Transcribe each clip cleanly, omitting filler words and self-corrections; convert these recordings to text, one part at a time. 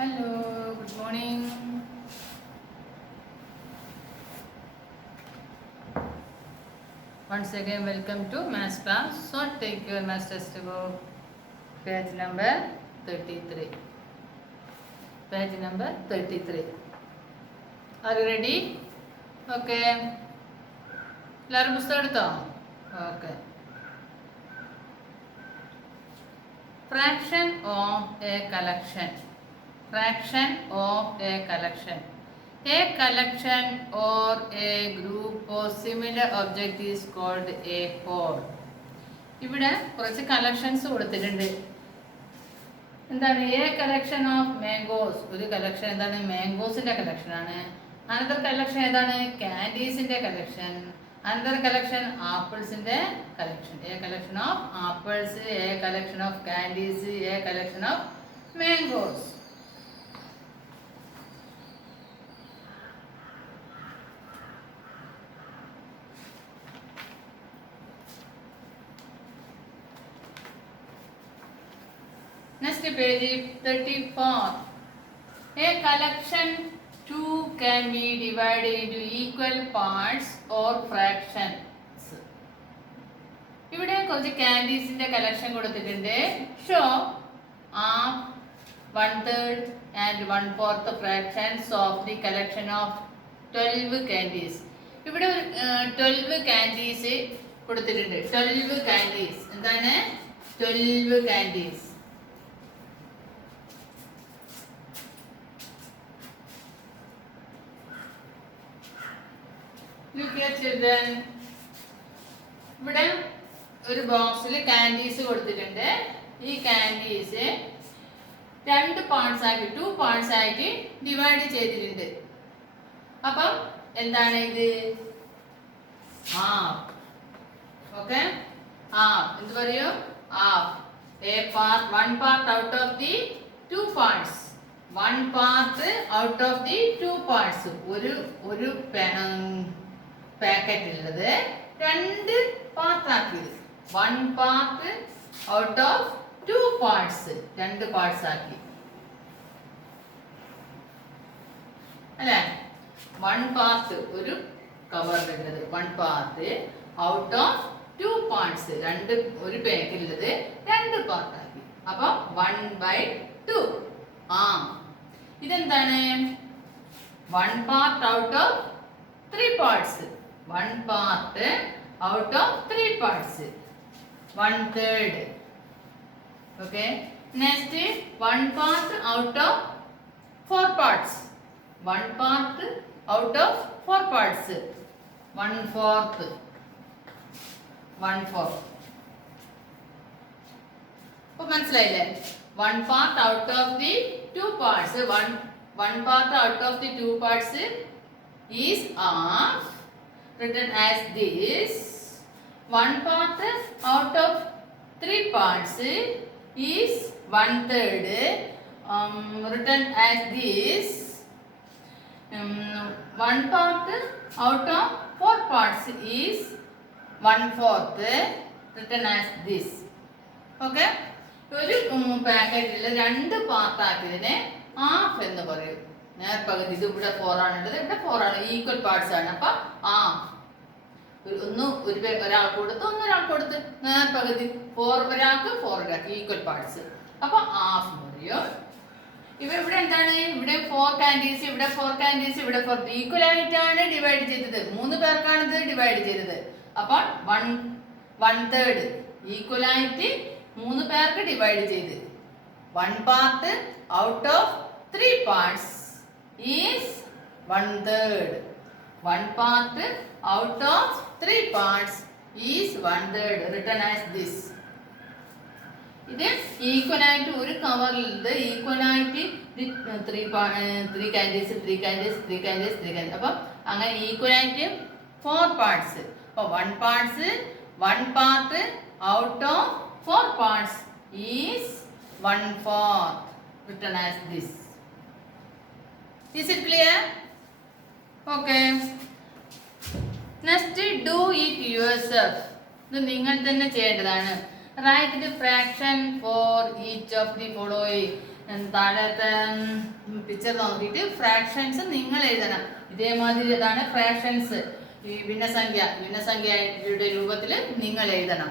Hello, good morning. Once again, welcome to Maths class. So, take your Maths textbook, page number 33. Page number 33. Are you ready? Okay. എല്ലാവരും പുസ്തകം എടുത്തോ? Okay. Fraction of a collection. Fraction of a collection. A collection or a group of similar object is called a whole. ഇവിടെ കുറച്ച് collections കൊടുത്തിട്ടുണ്ട്. എന്താണ് a collection of mangoes? ഒരു collection എന്താണ്? മാംഗോസിന്റെ കളക്ഷൻ ആണ്. അനദർ കളക്ഷൻ ഏതാണ്? കാൻഡീസിന്റെ കളക്ഷൻ. അനദർ കളക്ഷൻ ആപ്പിൾസിന്റെ collection. A collection of apples, a collection of candies, a collection of mangoes. Next page 34. A collection too can be divided into equal parts or fractions. ഇവിടെ കുറച്ച് കാൻഡീസിന്റെ collection കൊടുത്തിട്ടുണ്ട്. Show half, 1/3 and 1/4 fractions of the collection of 12 candies. ഇവിടെ 12 candies കൊടുത്തിട്ടുണ്ട്. 12 candies എന്താണ്? 12 candies. Look here children. ഇവിടെ ഒരു ബോക്സിൽ candies കൊടുത്തിട്ടുണ്ട്. ഈ കാൻഡീസ് രണ്ട് പാർട്സ് ആക്കി, 2 പാർട്സ് ആക്കി ഡിവൈഡ് ചെയ്തിട്ടുണ്ട്. അപ്പം എന്താണ് ഇത്? ഹാഫ്. ഓക്കെ, ഹാഫ് എന്ത് പറയും? Half. A part, 1 part out of the 2 parts. 1 part out of the 2 parts. ഒരു പാക്കറ്റിലുള്ളത് 2 പാർട്ട് ആക്കിയത്. 1 part out of 2 parts. 2 parts ആക്കി അല്ലേ? 1 part ഒരു കവറിലുള്ളത്, 1 part out of 2 parts. ഒരു പാക്കറ്റിലുള്ളത് 2 പാർട്ട് ആക്കി. അപ്പൊ 1/2. ഇതെന്താണ്? 1 part out of 3 parts. 1 part out of 3 parts. 1/3. Okay. Next, 1 part out of 4 parts. 1 part out of 4 parts. 1/4. 1/4. അപ്പോൾ മനസ്സിലായില്ലേ? 1 part out of the 2 parts. 1 part out of the 2 parts is half, written as this. 1 part out of 3 parts is 1/3, written as this. 1 part out of 4 parts is 1/4, written as this. Okay. ഒരു പാക്കറ്റിൽ 2 part ആക്കിയതിനെ half എന്ന് പറയും. നേർപകുതി. ഇത് ഇവിടെ 4 ആണുള്ളത്, ഇവിടെ 4 ആണ്. Equal parts ആണ്. അപ്പൊ ഒരാൾ കൊടുത്ത് ഒരാൾ കൊടുത്ത് നേർപകുതി. 4 ഒരാൾക്ക് 4 ഒരാൾക്ക് ഈക്വൽ പാർട്സ്. അപ്പൊ ഹാഫ് എന്ന് പറയും. ഇവിടെ എന്താണ്? ഇവിടെ 4 കാൻഡീസ്, ഇവിടെ 4 കാൻഡീസ്, ഇവിടെ 4. ഈക്വൽ ആയിട്ടാണ് ഡിവൈഡ് ചെയ്തത്. 3 പേർക്കാണ് ഇത് ഡിവൈഡ് ചെയ്തത്. അപ്പൊ 1/3 ഈക്വൽ ആയിട്ട് 3 പേർക്ക് ഡിവൈഡ് ചെയ്ത്. 1 part out of 3 parts is 1/3. 1 part out of 3 parts is 1/3, written as this. ഇത് ഈക്വൽ ആയിട്ട് ഒരു കവറിലുണ്ട്. ഈക്വൽ ആയിട്ട് 3 കാൻഡീസ്, 3 കാൻഡീസ്, 3 കാൻഡീസ്, 3 കാൻഡീസ്. അപ്പം അങ്ങനെ ഈക്വൽ ആയിട്ട് 4 പാർട്സ്. അപ്പോൾ 1 part out of 4 parts is 1/4, written as this. Is it clear? Okay. Next, do it yourself. ഇത് നിങ്ങൾ തന്നെ ചെയ്യേണ്ടതാണ്. Write the fraction for each of the following. താഴത്തെ പിക്ചർ നോക്കിയിട്ട് ഫ്രാക്ഷൻസ് നിങ്ങൾ എഴുതണം. ഇതേമാതിരി ഇതാണ് ഫ്രാക്ഷൻസ്, ഈ ഭിന്നസംഖ്യയുടെ രൂപത്തിൽ നിങ്ങൾ എഴുതണം.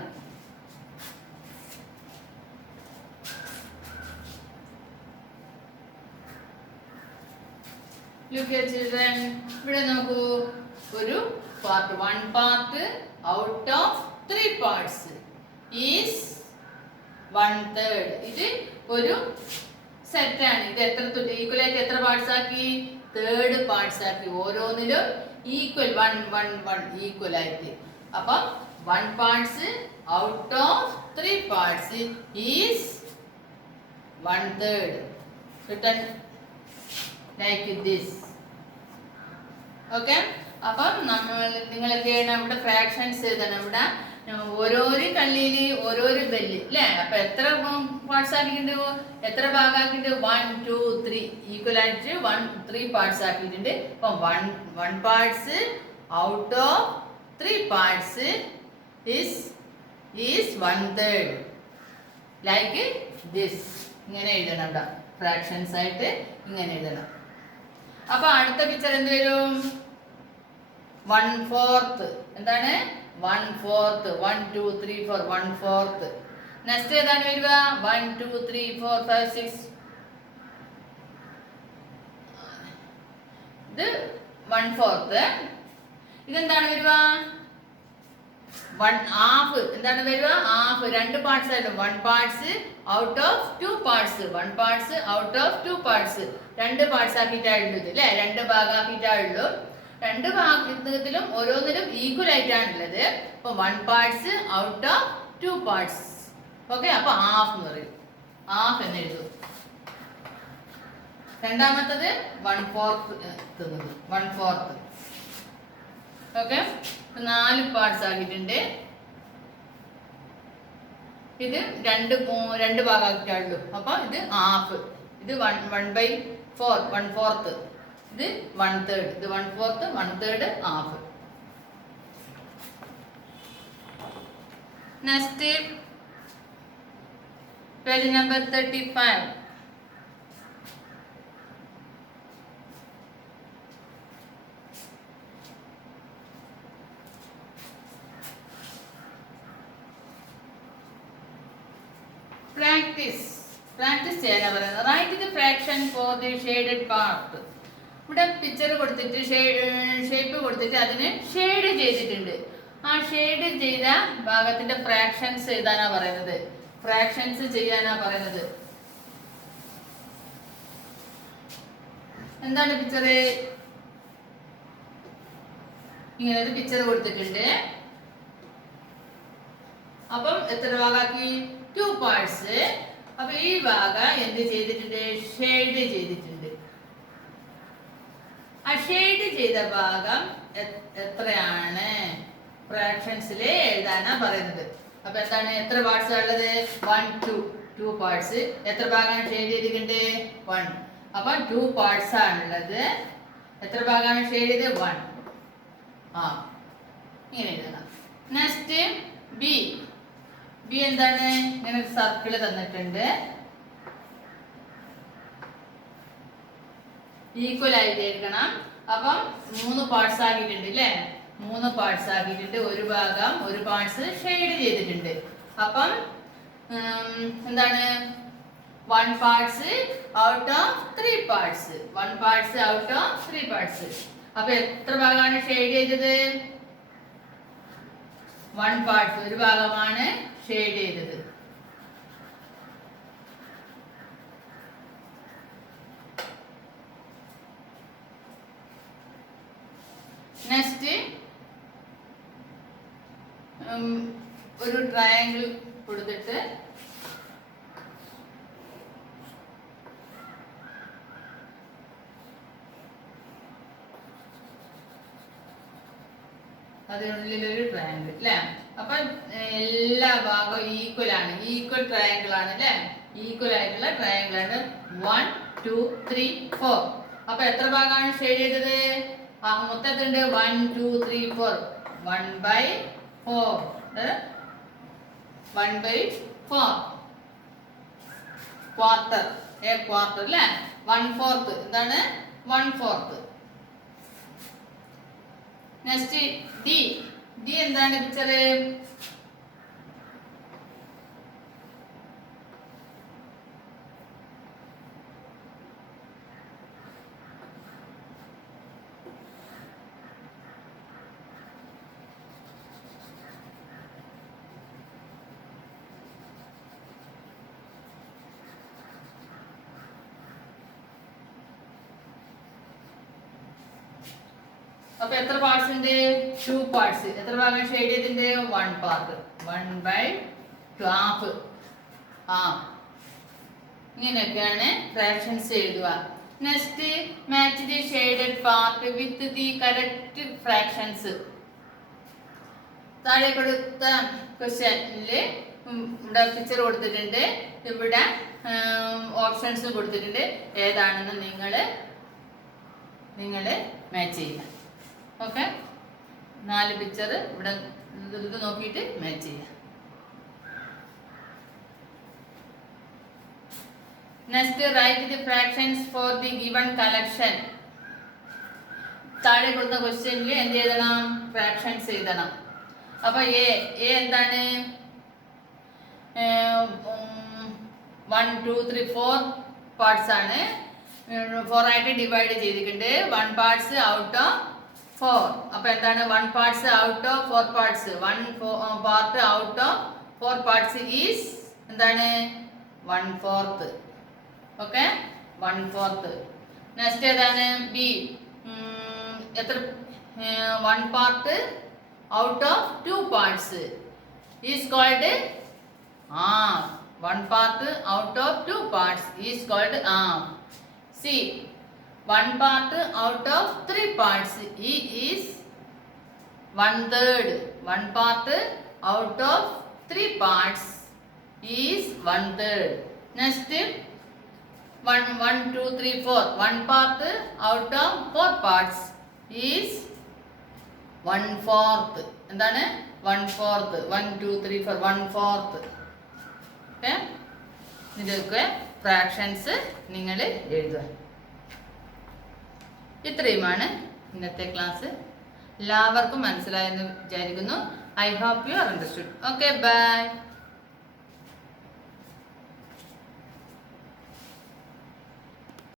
Look at children. ഇവിടെ നോക്കൂ, ഒരു part 1 part out of 3 parts is 1/3. ഇത് ഒരു സെറ്റാണ്. ഇത് എത്ര ഈക്വൽ ആയിട്ട് എത്ര പാർട്സ് ആക്കി? 3 പാർട്സ് ആക്കി. ഓരോന്നിലും ഈക്വൽ 1 1 1 ഈക്വൽ ആയിട്ട്. അപ്പം 1 parts out of 3 parts is 1/3. written like this. Okay, അപ്പം നിങ്ങൾ എന്ത് ചെയ്യണം? ഇവിടെ ഫ്രാക്ഷൻസ് എഴുതണം. ഇവിടെ ഓരോരു കള്ളിയിൽ ഓരോരു ബെല്ല് അല്ലേ? അപ്പൊ എത്ര പാർട്സ് ആക്കിയിട്ടുണ്ട്? എത്ര ഭാഗമാക്കിയിട്ടുണ്ട്? 1 2 3 ഈക്വൽ ആയിട്ട് 3 പാർട്സ് ആക്കിയിട്ടുണ്ട്. അപ്പം 1 parts out of 3 parts is 1/3 like this. ഇങ്ങനെ എഴുതണം. ഇവിടെ ഫ്രാക്ഷൻസ് ആയിട്ട് ഇങ്ങനെ എഴുതണം. അപ്പൊ അടുത്ത പിക്ചർ എന്ത് വരും? 1/4. എന്താണ്? 1/4. 1 2 3 4 1/4. നെക്സ്റ്റ് ഏതാണ് വരിക? 1 2 3 4 5 6. ഇത് 1/4. ഇതെന്താണ് വരിക? 1/2. എന്താണ് വരിക? ഹാഫ്. 2 പാർട്സ് ആയിട്ട് 1 parts out of 2 parts. 1 parts out of 2 parts. 2 parts ആക്കിയിട്ടാണുള്ളത് അല്ലേ? 2 ഭാഗമാക്കിയിട്ടാണുള്ളൂ. 2 ഭാഗത്തിലും ഓരോന്നിലും ഈക്വൽ ആയിട്ടാണുള്ളത്. അപ്പൊ 1 parts out of 2 parts. Okay, അപ്പൊ ഹാഫ് എന്ന് പറയും. ഹാഫ് എന്ന് എഴുതും. രണ്ടാമത്തത് 1/4. 1/4. ഓക്കെ, 4 പാർട്സ് ആക്കിയിട്ടുണ്ട്. ഇത് 2 ഭാഗമാക്കിയിട്ടുള്ളൂ. അപ്പൊ ഇത് ഹാഫ്. ഇത് 1/4 1/4. ഇത് 1/3. ഇത് 1/4 1/3 half. Next page number 35. Practice ചെയ്യാനാ പറയുന്നത്. Write the fraction for the shaded part. ഇവിടെ പിക്ചർ കൊടുത്തിട്ട് ഷേപ്പ് കൊടുത്തിട്ട് അതിന് ഷെയ്ഡ് ചെയ്തിട്ടുണ്ട്. ആ ഷെയ്ഡ് ചെയ്ത ഭാഗത്തിന്റെ ഫ്രാക്ഷൻസ് എഴുതാനാ പറയുന്നത്. ഫ്രാക്ഷൻസ് ചെയ്യാനാ പറയുന്നത്. എന്താണ് പിക്ചർ? ഇങ്ങനൊരു പിക്ചർ കൊടുത്തിട്ടുണ്ട്. അപ്പം എത്ര ഭാഗമാക്കി? 2 പാർട്സ്. അപ്പൊ ഈ ഭാഗം എന്ത് ചെയ്തിട്ടുണ്ട്? ഷെയ്ഡ് ചെയ്തിട്ടുണ്ട്. ആ ഷെയ്ഡ് ചെയ്ത ഭാഗം എത്രയാണ് ഫ്രാക്ഷൻസിൽ എഴുതാനാ പറയുന്നത്. അപ്പൊ എന്താണ്? എത്ര പാർട്സ് ഉള്ളത്? 1 2 പാർട്സ്. എത്ര ഭാഗമാണ് ഷെയ്ഡ് ചെയ്തിട്ടുണ്ട്? 1. അപ്പൊ 2 പാർട്സ് ആണുള്ളത്. എത്ര ഭാഗമാണ് ഷെയ്ഡ് ചെയ്ത്? 1. ഇങ്ങനെ എഴുതണം. Next B. ബി എന്താണ്? ഇങ്ങനെ ഒരു സർക്കിള് തന്നിട്ടുണ്ട്. ഈക്വൽ ആയിട്ട് എഴുതണം. അപ്പം 3 പാർട്സ് ആക്കിയിട്ടുണ്ട് അല്ലേ? 3 പാർട്സ് ആക്കിയിട്ടുണ്ട്. ഒരു ഭാഗം ഒരു പാർട്സ് ഷെയ്ഡ് ചെയ്തിട്ടുണ്ട്. അപ്പം എന്താണ്? 1 parts out of 3 parts. 1 parts out of 3 parts. അപ്പൊ എത്ര ഭാഗമാണ് ഷെയ്ഡ് ചെയ്തത്? 1 പാർട്സ് ഒരു ഭാഗമാണ് ഷെയ്ഡ് ചെയ്തത്. നെക്സ്റ്റ് ഒരു ട്രയാങ്കിൾ കൊടുത്തിട്ട് അതിനുള്ളിലൊരു ട്രയാങ്കിൾ അല്ലേ? അപ്പൊ എല്ലാ ഭാഗവും ഈക്വൽ ആണ്. ഈക്വൽ ട്രയാങ്കിൾ ആണ് അല്ലേ? ഈക്വൽ ആയിട്ടുള്ള ട്രയാങ്കിൾ ആണ്. 1 2 3 4. അപ്പൊ എത്ര ഭാഗമാണ് ഷെയ്ഡ് ചെയ്തത്? മൊത്തത്തിലുണ്ട് 1 2 3 4. 1/4. ക്വാർട്ടർ, എ ക്വാർട്ടർ അല്ലേ. 1/4 എന്താണ് 1/4. Next D. ഡി എന്താണ് പിക്ചർ? അപ്പൊ എത്ര പാർട്സ് ഉണ്ട്? 2 പാർട്സ്. എത്ര ഭാഗം ഷെയ്ഡ് ചെയ്തിട്ടുണ്ട്? 1 പാർട്ട്. 1/2 ഇങ്ങനെയൊക്കെയാണ് ഫ്രാക്ഷൻസ് എഴുതുക. Next match the shaded part with the correct fractions. താഴെ കൊടുത്ത ക്വസ്റ്റ്യനിൽ ഇവിടെ പിക്ചർ കൊടുത്തിട്ടുണ്ട്, ഇവിടെ ഓപ്ഷൻസ് കൊടുത്തിട്ടുണ്ട്. ഏതാണെന്ന് നിങ്ങൾ മാച്ച് ചെയ്യുക. ഓക്കെ, 4 പിക്ചർ ഇവിടെ ഇത് നോക്കിയിട്ട് മാച്ച് ചെയ്യുക. Next write the fractions for the given collection. താഴെ കൊടുത്ത ക്വസ്റ്റ്യനിൽ എന്ത് എഴുതണം? ഫ്രാക്ഷൻസ് എഴുതണം. അപ്പൊ എ എന്താണ്? 1 2 3 4 പാർട്സ് ആണ്. 4 ആയിട്ട് ഡിവൈഡ് ചെയ്തിട്ടുണ്ട്. 1 പാർട്സ് ഔട്ട് ഓഫ് 4. അപ്പൊ എന്താണ് 1 parts out of 4 parts? 1 part out of 4 parts is എന്താണ്? 1/4. ഓക്കെ, 1/4. നെക്സ്റ്റ് ഏതാണ്? ബി. എത്ര 1 part out of 2 parts is called half. 1 part out of 2 parts is called half. C. 1 part out of 3 parts is 1/3. 1 part out of 3 parts is 1/3. Next 1 2 3 4. 1 part out of 4 parts is 1/4. എന്താണ്? 1/4. 1 2 3 4 1/4. Okay, ഇതൊക്കെ fractions നിങ്ങൾ എഴുതുക. ഇത്രയുമാണ് ഇന്നത്തെ class. എല്ലാവർക്കും മനസ്സിലായെന്ന് വിചാരിക്കുന്നു. I hope you are understood. Okay, by.